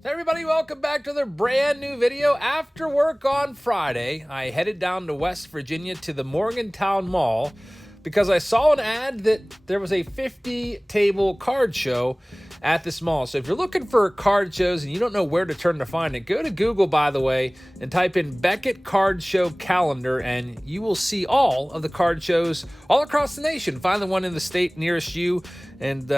Hey everybody, welcome back to another brand new video. After work on Friday, I headed down to West Virginia to the Morgantown Mall because I saw an ad that there was a 50-table card show at this mall. So if you're looking for card shows and you don't know where to turn to find it, go to Google, by the way, and type in Beckett Card Show Calendar, and you will see all of the card shows all across the nation. Find the one in the state nearest you and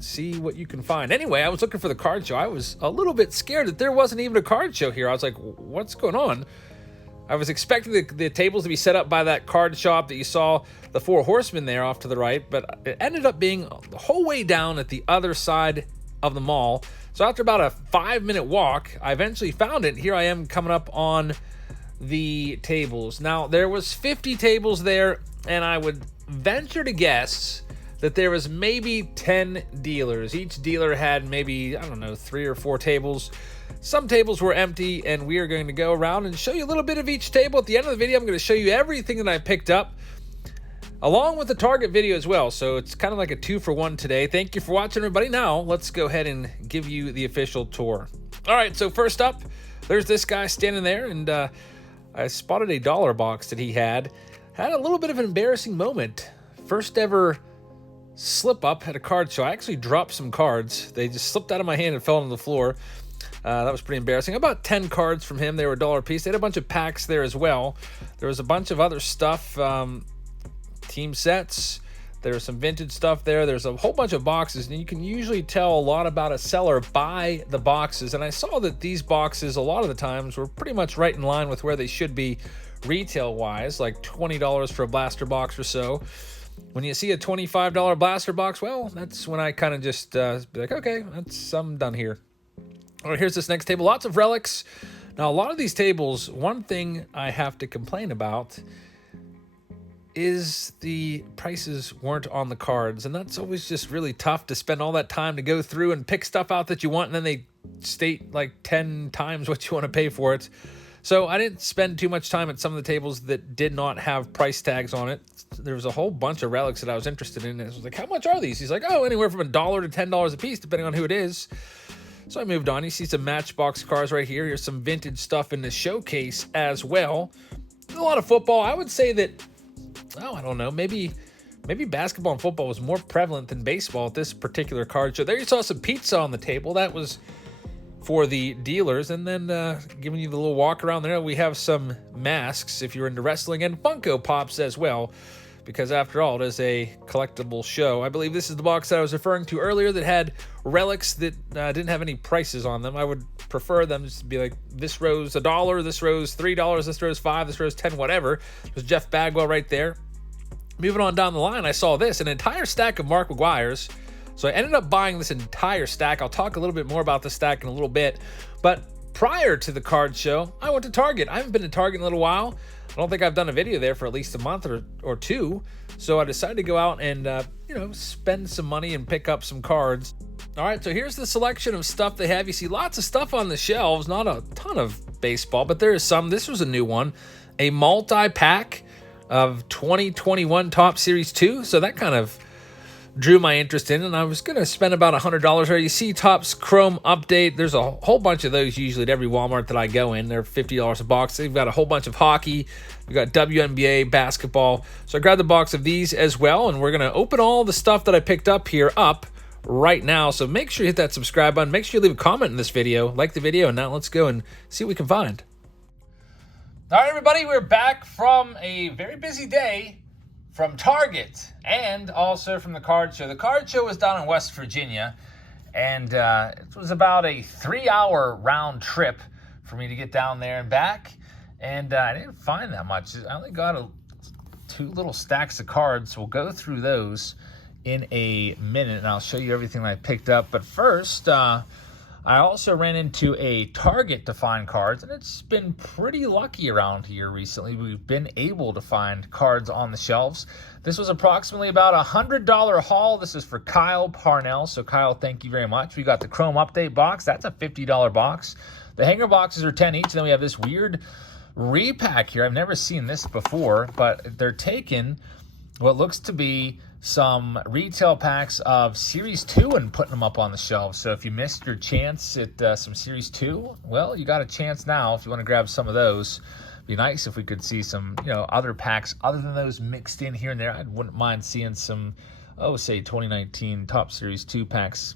see what you can find. Anyway, I was looking for the card show. I was a little bit scared that there wasn't even a card show here. I was like, what's going on? I was expecting the tables to be set up by that card shop that you saw the Four Horsemen there off to the right, but it ended up being the whole way down at the other side of the mall. So after about a 5-minute walk, I eventually found it. Here I am coming up on the tables. Now, there was 50 tables there, and I would venture to guess that there was maybe 10 dealers. Each dealer had maybe, 3 or 4 tables. Some tables were empty, and we are going to go around and show you a little bit of each table. At the end of the video, I'm going to show you everything that I picked up, along with the Target video as well. So it's kind of like a 2-for-1 today. Thank you for watching, everybody. Now, let's go ahead and give you the official tour. All right, so first up, there's this guy standing there, and I spotted a dollar box that he had. Had a little bit of an embarrassing moment. First ever slip up at a card show. I actually dropped some cards. They just slipped out of my hand and fell on the floor. That was pretty embarrassing. About 10 cards from him. They were $1 a piece. They had a bunch of packs there as well. There was a bunch of other stuff, team sets. There's some vintage stuff there. There's a whole bunch of boxes, and you can usually tell a lot about a seller by the boxes. And I saw that these boxes, a lot of the times, were pretty much right in line with where they should be retail-wise, like $20 for a blaster box or so. When you see a $25 blaster box, well, that's when I kind of just be like, okay, I'm done here. All right, here's this next table. Lots of relics. Now, a lot of these tables, one thing I have to complain about is the prices weren't on the cards, and that's always just really tough to spend all that time to go through and pick stuff out that you want, and then they state like 10 times what you want to pay for it. So I didn't spend too much time at some of the tables that did not have price tags on it. There was a whole bunch of relics that I was interested in. And I was like, how much are these? He's like, oh, anywhere from $1 to $10 a piece, depending on who it is. So I moved on. You see some Matchbox cars right here. Here's some vintage stuff in the showcase as well. There's a lot of football. I would say that, I don't know, maybe basketball and football was more prevalent than baseball at this particular card show. There you saw some pizza on the table. That was for the dealers. And then giving you the little walk around there, we have some masks if you're into wrestling, and Funko Pops as well, because after all, it is a collectible show. I believe this is the box that I was referring to earlier that had relics that didn't have any prices on them. I would prefer them just to be like, this row's $1, this row's $3, this row's $5, this row's $10, whatever. There's Jeff Bagwell right there. Moving on down the line, I saw this, an entire stack of Mark McGuire's. So I ended up buying this entire stack. I'll talk a little bit more about the stack in a little bit. But prior to the card show, I went to Target. I haven't been to Target in a little while. I don't think I've done a video there for at least a month or two. So I decided to go out and, spend some money and pick up some cards. All right, so here's the selection of stuff they have. You see lots of stuff on the shelves, not a ton of baseball, but there is some. This was a new one, a multi-pack of 2021 Top Series 2. So that kind of drew my interest in, and I was going to spend about $100 there. You see Topps Chrome Update. There's a whole bunch of those usually at every Walmart that I go in. They're $50 a box. They've got a whole bunch of hockey. We've got WNBA, basketball. So I grabbed a box of these as well, and we're going to open all the stuff that I picked up here up right now. So make sure you hit that subscribe button. Make sure you leave a comment in this video. Like the video, and now let's go and see what we can find. All right, everybody, we're back from a very busy day from Target and also from the card show. The card show was down in West Virginia, and it was about a 3-hour round trip for me to get down there and back, and I didn't find that much. I only got 2 little stacks of cards, so we'll go through those in a minute, and I'll show you everything I picked up. But first, I also ran into a Target to find cards, and it's been pretty lucky around here recently. We've been able to find cards on the shelves. This was approximately about a $100 haul. This is for Kyle Parnell. So Kyle, thank you very much. We got the Chrome Update box. That's a $50 box. The hanger boxes are 10 each. And then we have this weird repack here. I've never seen this before, but they're taking what looks to be some retail packs of Series 2 and putting them up on the shelves. So if you missed your chance at some Series 2, well, you got a chance now if you want to grab some of those. It'd be nice if we could see some, other packs other than those mixed in here and there. I wouldn't mind seeing some, say 2019 Top Series 2 packs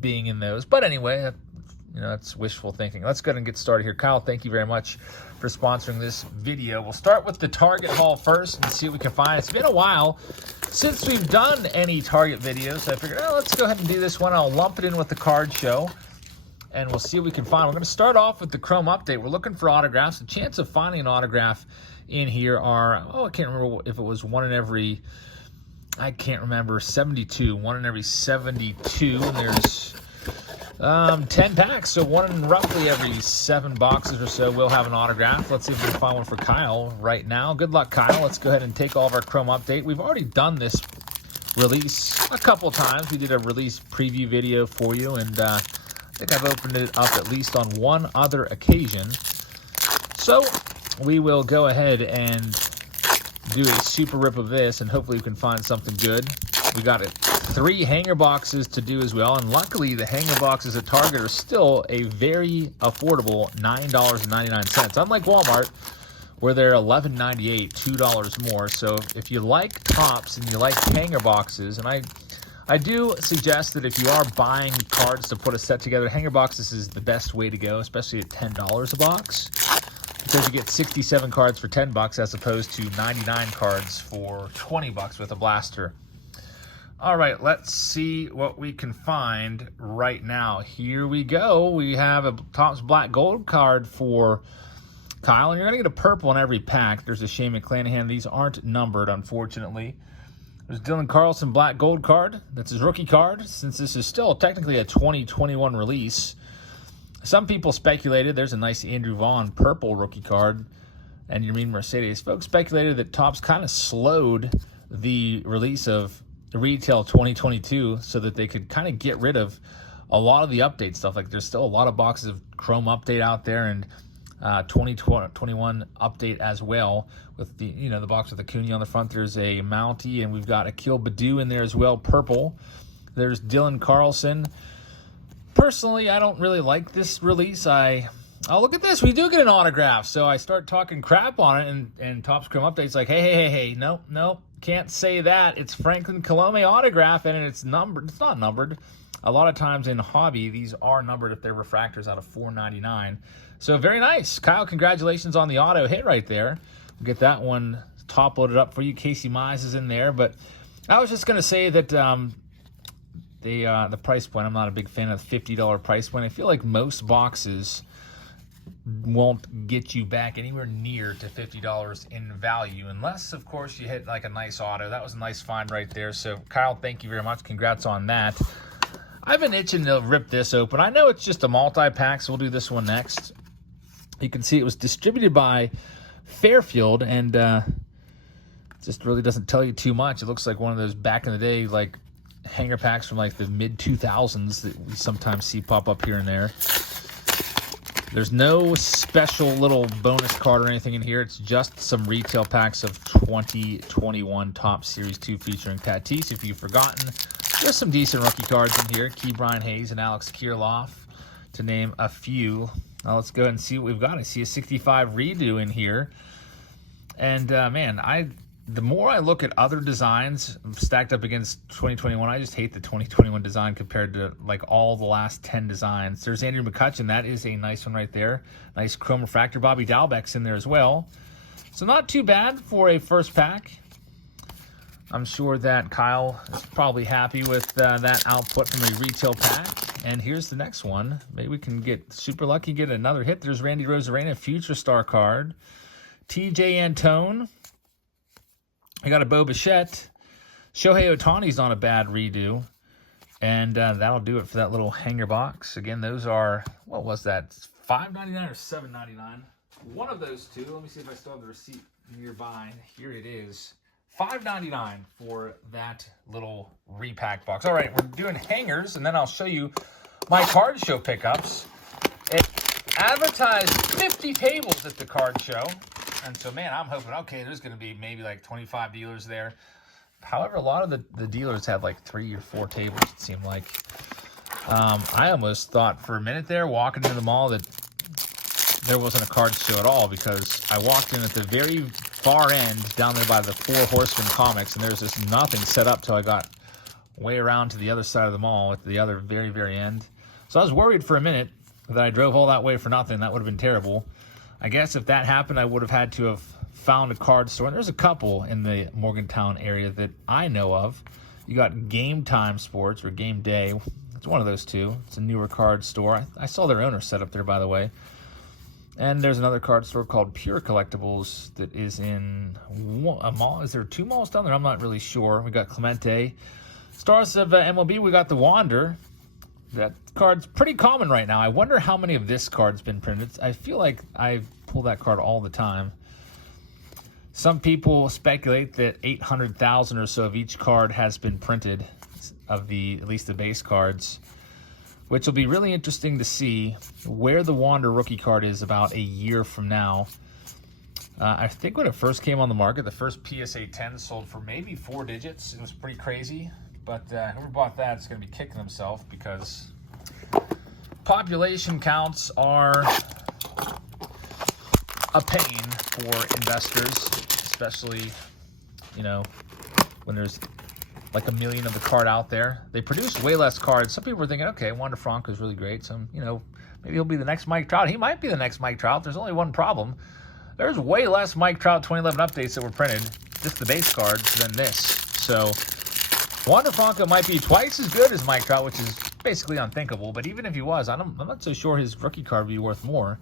being in those. But anyway, that's wishful thinking. Let's go ahead and get started here. Kyle, thank you very much for sponsoring this video. We'll start with the Target haul first and see what we can find. It's been a while since we've done any Target videos, so I figured, let's go ahead and do this one. I'll lump it in with the card show, and we'll see what we can find. We're going to start off with the Chrome update. We're looking for autographs. The chance of finding an autograph in here are, I can't remember if it was one in every, 72. One in every 72, and there's 10 packs, so one in roughly every 7 boxes or so will have an autograph. Let's see if we can find one for Kyle right now. Good luck, Kyle. Let's go ahead and take all of our Chrome update. We've already done this release a couple times. We did a release preview video for you, and I think I've opened it up at least on one other occasion. So we will go ahead and do a super rip of this, and hopefully we can find something good. We got 3 hanger boxes to do as well, and luckily the hanger boxes at Target are still a very affordable $9.99. Unlike Walmart, where they're $11.98, $2 more. So if you like Topps and you like hanger boxes, and I do suggest that if you are buying cards to put a set together, hanger boxes is the best way to go, especially at $10 a box, because you get 67 cards for $10 as opposed to 99 cards for $20 with a blaster. All right, let's see what we can find right now. Here we go. We have a Topps Black Gold card for Kyle, and you're going to get a purple in every pack. There's a Shane McClanahan. These aren't numbered, unfortunately. There's Dylan Carlson Black Gold card. That's his rookie card, since this is still technically a 2021 release. Some people speculated, there's a nice Andrew Vaughn purple rookie card, and Yermin Mercedes. Folks speculated that Topps kind of slowed the release of the retail 2022 so that they could kind of get rid of a lot of the update stuff. Like, there's still a lot of boxes of Chrome update out there, and 2021 update as well, with the the box with Acuna on the front. There's a Mountie, and we've got Akil Baddoo in there as well, purple. There's Dylan Carlson. Personally, I don't really like this release. Oh, look at this. We do get an autograph. So I start talking crap on it, and Topps Chrome update's like, hey, no, can't say that. It's Franklin Colome autograph, and it's numbered. It's not numbered. A lot of times in hobby, these are numbered if they're refractors out of $4.99. So very nice. Kyle, congratulations on the auto hit right there. We'll get that one top loaded up for you. Casey Mize is in there. But I was just going to say that the price point, I'm not a big fan of the $50 price point. I feel like most boxes won't get you back anywhere near to $50 in value, unless, of course, you hit like a nice auto. That was a nice find right there. So, Kyle, thank you very much. Congrats on that. I've been itching to rip this open. I know it's just a multi-pack, so we'll do this one next. You can see it was distributed by Fairfield, and just really doesn't tell you too much. It looks like one of those back in the day, like, hanger packs from like the mid-2000s that we sometimes see pop up here and there. There's no special little bonus card or anything in here. It's just some retail packs of 2021 Topps Series 2 featuring Tatis. If you've forgotten, there's some decent rookie cards in here. Key Brian Hayes and Alex Kirilloff, to name a few. Now let's go ahead and see what we've got. I see a 65 redo in here. And, man, the more I look at other designs stacked up against 2021, I just hate the 2021 design compared to like all the last 10 designs. There's Andrew McCutchen. That is a nice one right there. Nice chrome refractor. Bobby Dalbec's in there as well. So not too bad for a first pack. I'm sure that Kyle is probably happy with that output from a retail pack. And here's the next one. Maybe we can get super lucky, get another hit. There's Randy Rosarena, future star card. TJ Antone. I got a Bo Bichette. Shohei Ohtani's not a bad redo. And that'll do it for that little hanger box. Again, those are, what was that? $5.99 or $7.99? One of those two. Let me see if I still have the receipt nearby. Here it is. $5.99 for that little repack box. All right, we're doing hangers, and then I'll show you my card show pickups. It advertised 50 tables at the card show. And so, man, I'm hoping, okay, there's going to be maybe like 25 dealers there. However, a lot of the dealers had like 3 or 4 tables, it seemed like. I almost thought for a minute there, walking into the mall, that there wasn't a card show at all, because I walked in at the very far end, down there by the Four Horsemen comics, and there's just nothing set up till I got way around to the other side of the mall at the other very, very end. So I was worried for a minute that I drove all that way for nothing. That would have been terrible. I guess if that happened, I would have had to have found a card store. And there's a couple in the Morgantown area that I know of. You got Game Time Sports, or Game Day. It's one of those two. It's a newer card store. I saw their owner set up there, by the way. And there's another card store called Pure Collectibles that is in a mall. Is there 2 malls down there? I'm not really sure. We got Clemente. Stars of MLB, we got the Wander. That card's pretty common right now. I wonder how many of this card's been printed. I feel like I pull that card all the time. Some people speculate that 800,000 or so of each card has been printed, of at least the base cards, which will be really interesting to see where the Wander rookie card is about a year from now. I think when it first came on the market, the first PSA 10 sold for maybe 4 digits. It was pretty crazy, but whoever bought that is going to be kicking himself, because population counts are a pain for investors, especially, when there's like 1 million of the card out there. They produce way less cards. Some people are thinking, okay, Wander Franco is really great. So, maybe he'll be the next Mike Trout. He might be the next Mike Trout. There's only one problem. There's way less Mike Trout 2011 updates that were printed, just the base cards, than this. So, Wander Franco might be twice as good as Mike Trout, which is basically unthinkable. But even if he was, I'm not so sure his rookie card would be worth more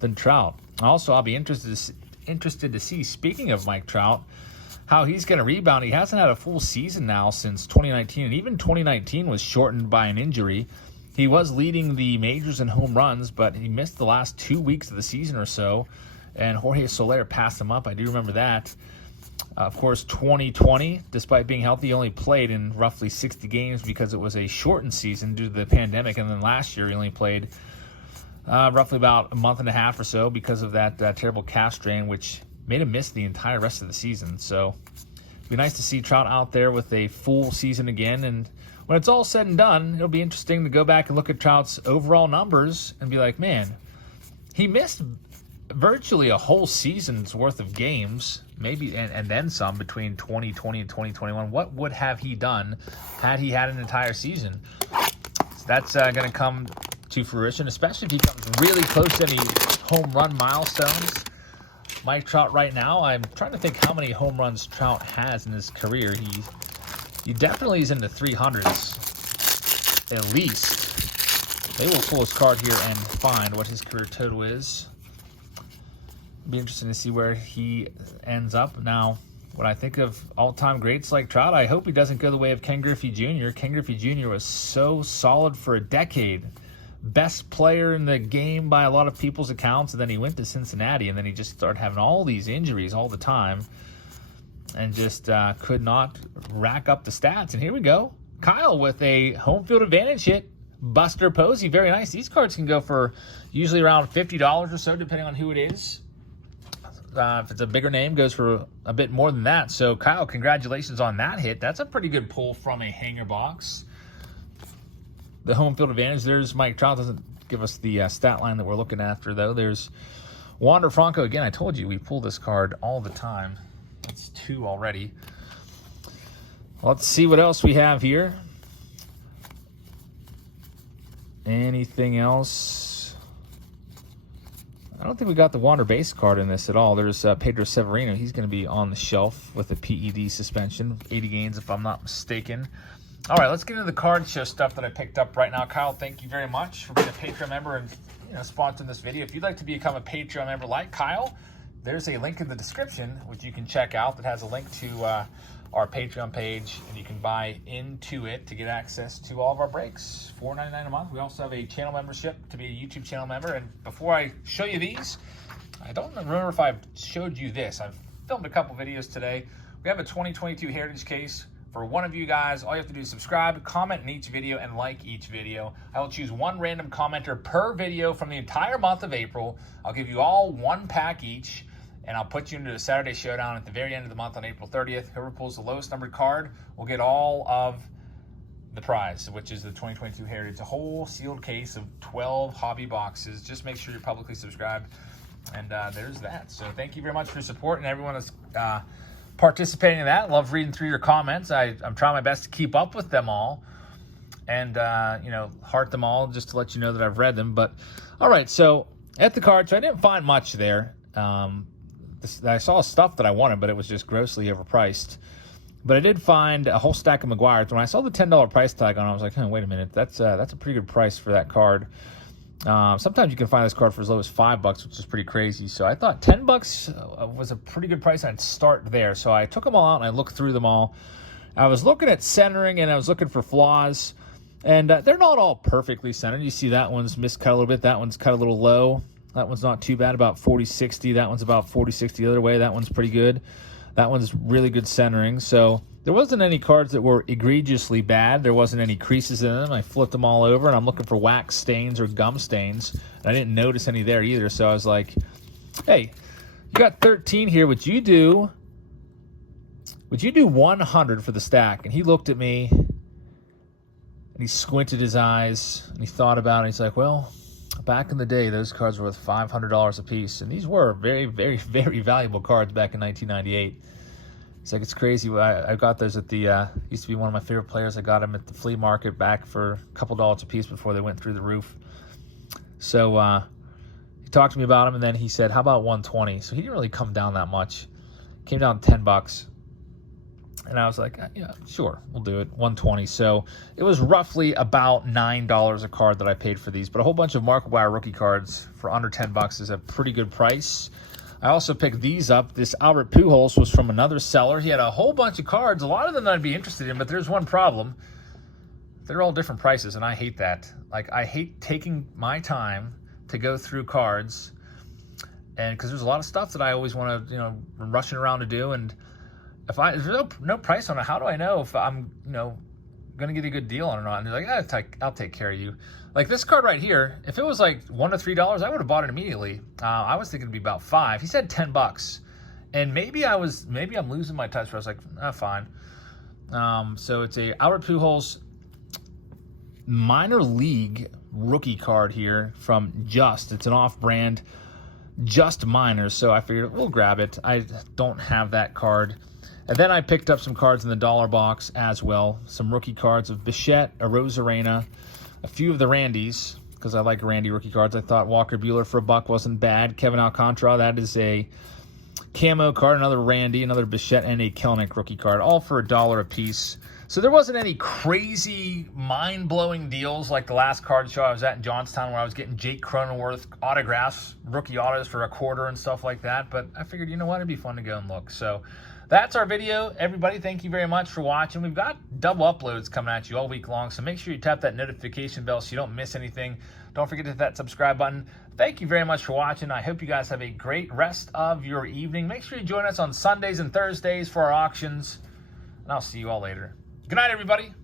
than Trout. Also, I'll be interested to see, speaking of Mike Trout, how he's going to rebound. He hasn't had a full season now since 2019, and even 2019 was shortened by an injury. He was leading the majors in home runs, but he missed the last 2 weeks of the season or so, and Jorge Soler passed him up. I do remember that. Of course, 2020, despite being healthy, he only played in roughly 60 games because it was a shortened season due to the pandemic, and then last year he only played roughly about a month and a half or so because of that terrible calf strain, which made him miss the entire rest of the season. So it'd be nice to see Trout out there with a full season again. And when it's all said and done, it'll be interesting to go back and look at Trout's overall numbers and be like, man, he missed virtually a whole season's worth of games, maybe, and then some between 2020 and 2021. What would have he done had he had an entire season? So that's going to come to fruition, especially if he comes really close to any home run milestones. Mike Trout right now, I'm trying to think how many home runs Trout has in his career. He definitely is in the 300s, at least. Maybe we'll pull his card here and find what his career total is. It'll be interesting to see where he ends up. Now, when I think of all-time greats like Trout, I hope he doesn't go the way of Ken Griffey Jr. Ken Griffey Jr. was so solid for a decade. Best player in the game by a lot of people's accounts, and then he went to Cincinnati, and then he just started having all these injuries all the time and just could not rack up the stats. And here we go. Kyle with a home field advantage hit. Buster Posey, very nice. These cards can go for usually around $50 or so, depending on who it is. If it's a bigger name, goes for a bit more than that. So, Kyle, congratulations on that hit. That's a pretty good pull from a hanger box. The home field advantage. There's Mike Trout. Doesn't give us the stat line that we're looking after, though. There's Wander Franco. Again, I told you we pull this card all the time. That's 2 already. Let's see what else we have here. Anything else? I don't think we got the Wander base card in this at all. There's Pedro Severino. He's going to be on the shelf with a PED suspension. 80 games, if I'm not mistaken. All right, let's get into the card show stuff that I picked up right now. Kyle, thank you very much for being a Patreon member and sponsoring this video. If you'd like to become a Patreon member like Kyle, there's a link in the description which you can check out that has a link to our Patreon page, and you can buy into it to get access to all of our breaks. $4.99 a month. We also have a channel membership to be a YouTube channel member. And before I show you these, I don't remember if I've showed you this. I've filmed a couple videos today. We have a 2022 Heritage case for one of you guys. All you have to do is subscribe, comment in each video, and like each video. I will choose one random commenter per video from the entire month of April. I'll give you all 1 pack each. and I'll put you into a Saturday showdown at the very end of the month on April 30th. Whoever pulls the lowest numbered card will get all of the prize, which is the 2022 Heritage, a whole sealed case of 12 hobby boxes. Just make sure you're publicly subscribed, and there's that. So thank you very much for your support, and everyone that's participating in that. Love reading through your comments. I'm trying my best to keep up with them all, and heart them all just to let you know that I've read them. But all right, so at the card, so I didn't find much there. I saw stuff that I wanted, but it was just grossly overpriced. But I did find a whole stack of Maguires. When I saw the $10 price tag on it, I was like, hey, wait a minute, that's a pretty good price for that card. Sometimes you can find this card for as low as $5, which is pretty crazy. So I thought $10 was a pretty good price, and I'd start there. So I took them all out and I looked through them all. I was looking at centering and I was looking for flaws, and they're not all perfectly centered. You see that one's miscut a little bit. That one's cut a little low. That one's not too bad, about 40-60. That one's about 40-60 the other way. That one's pretty good. That one's really good centering. So there wasn't any cards that were egregiously bad. There wasn't any creases in them. I flipped them all over, and I'm looking for wax stains or gum stains. And I didn't notice any there either. So I was like, hey, you got 13 here. Would you do 100 for the stack? And he looked at me, and he squinted his eyes, and he thought about it. He's like, well, back in the day, those cards were worth $500 a piece, and these were very, very, very valuable cards back in 1998. It's like, it's crazy. I got those at the, used to be one of my favorite players. I got them at the flea market back for a couple dollars a piece before they went through the roof. So he talked to me about them, and then he said, how about 120? So he didn't really come down that much. Came down $10. And I was like, yeah, sure, we'll do it, 120. So it was roughly about $9 a card that I paid for these. But a whole bunch of Markiplier rookie cards for under $10 is a pretty good price. I also picked these up. This Albert Pujols was from another seller. He had a whole bunch of cards, a lot of them that I'd be interested in, but there's one problem. They're all different prices, and I hate that. Like, I hate taking my time to go through cards, and because there's a lot of stuff that I always want to, rushing around to do, and if there's no price on it, how do I know if I'm, going to get a good deal on it or not? And they're like, I'll take care of you. Like this card right here, if it was like $1 to $3, I would have bought it immediately. I was thinking it'd be about $5. He said $10, and maybe I'm losing my touch. But I was like, fine. So it's a Albert Pujols minor league rookie card here from Just. It's an off-brand Just Minors. So I figured we'll grab it. I don't have that card. And then I picked up some cards in the dollar box as well. Some rookie cards of Bichette, Arozarena, a few of the Randys, because I like Randy rookie cards. I thought Walker Buehler for $1 wasn't bad. Kevin Alcantara, that is a camo card. Another Randy, another Bichette, and a Kelenic rookie card, all for $1 a piece. So there wasn't any crazy, mind-blowing deals like the last card show I was at in Johnstown, where I was getting Jake Cronenworth autographs, rookie autos for $25 and stuff like that. But I figured, you know what, it'd be fun to go and look. So that's our video. Everybody, thank you very much for watching. We've got double uploads coming at you all week long, so make sure you tap that notification bell so you don't miss anything. Don't forget to hit that subscribe button. Thank you very much for watching. I hope you guys have a great rest of your evening. Make sure you join us on Sundays and Thursdays for our auctions, and I'll see you all later. Good night, everybody.